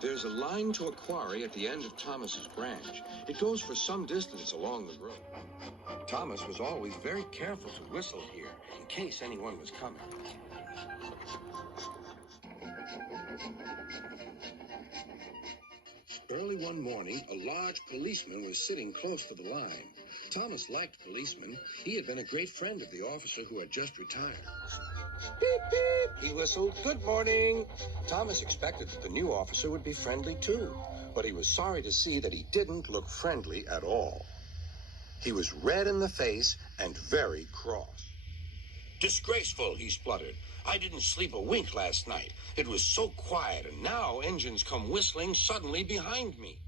There's a line to a quarry at the end of Thomas's branch. It goes for some distance along the road. Thomas was always very careful to whistle here in case anyone was coming. Early one morning, a large policeman was sitting close to the line. Thomas liked policemen. He had been a great friend of the officer who had just retired. Beep, beep, he whistled. Good morning. Thomas expected that the new officer would be friendly too, but he was sorry to see that he didn't look friendly at all. He was red in the face and very cross. Disgraceful, he spluttered. I didn't sleep a wink last night. It was so quiet, and now engines come whistling suddenly behind me.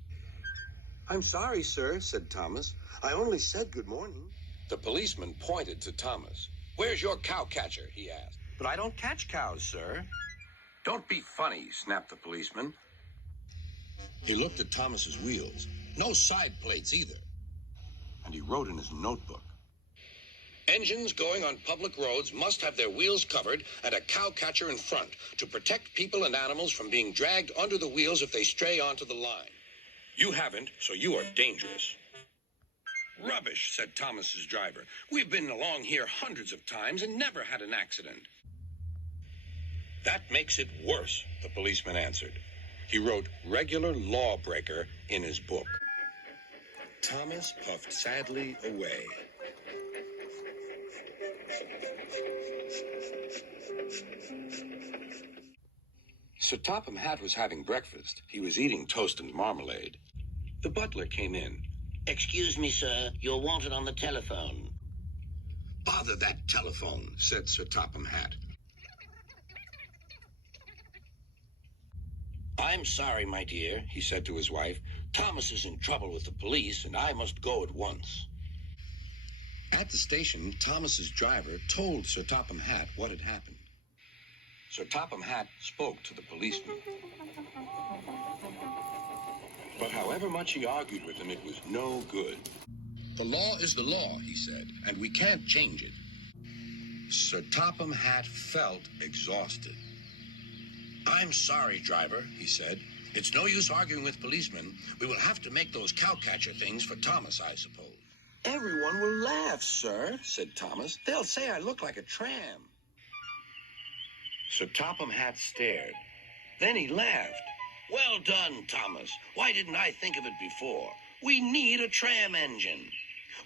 I'm sorry, sir, said Thomas. I only said good morning. The policeman pointed to Thomas. Where's your cowcatcher? He asked. But I don't catch cows, sir. Don't be funny, snapped the policeman. He looked at Thomas's wheels. No side plates either. And he wrote in his notebook. Engines going on public roads must have their wheels covered and a cowcatcher in front to protect people and animals from being dragged under the wheels if they stray onto the line. You haven't, so you are dangerous. Rubbish, said Thomas's driver. We've been along here hundreds of times and never had an accident. That makes it worse, the policeman answered. He wrote regular lawbreaker in his book. Thomas puffed sadly away. Sir Topham Hatt was having breakfast. He was eating toast and marmalade. The butler came in. Excuse me, sir. You're wanted on the telephone. Bother that telephone, said Sir Topham Hatt. I'm sorry, my dear, he said to his wife. Thomas is in trouble with the police, and I must go at once. At the station, Thomas's driver told Sir Topham Hatt what had happened. Sir Topham Hatt spoke to the policeman. But however much he argued with him, it was no good. The law is the law, he said, and we can't change it. Sir Topham Hatt felt exhausted. I'm sorry, driver, he said. It's no use arguing with policemen. We will have to make those cowcatcher things for Thomas, I suppose. Everyone will laugh, sir, said Thomas. They'll say I look like a tram. Sir Topham Hatt stared. Then he laughed. Well done, Thomas. Why didn't I think of it before? We need a tram engine.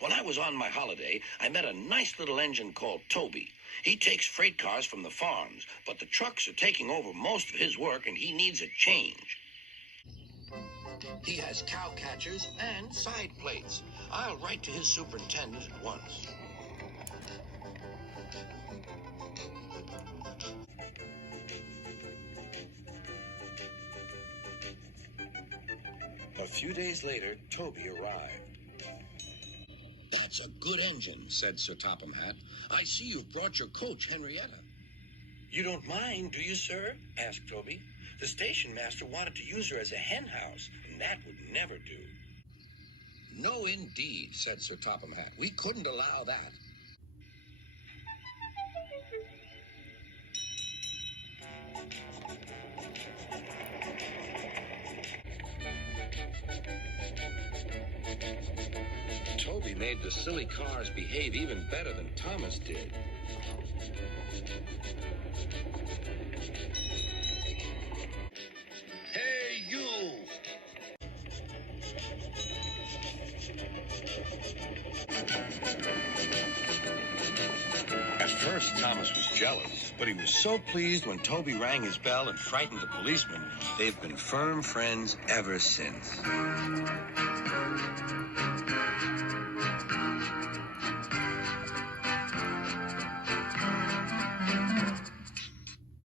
When I was on my holiday, I met a nice little engine called Toby. He takes freight cars from the farms, but the trucks are taking over most of his work and he needs a change. He has cowcatchers and side plates. I'll write to his superintendent at once. A few days later, Toby arrived. That's a good engine, said Sir Topham Hatt. I see you've brought your coach, Henrietta. You don't mind, do you, sir? Asked Toby. The station master wanted to use her as a hen house, and that would never do. No, indeed, said Sir Topham Hatt. We couldn't allow that. Toby made the silly cars behave even better than Thomas did. Hey, you! At first, Thomas was jealous, but he was so pleased when Toby rang his bell and frightened the policeman. They've been firm friends ever since.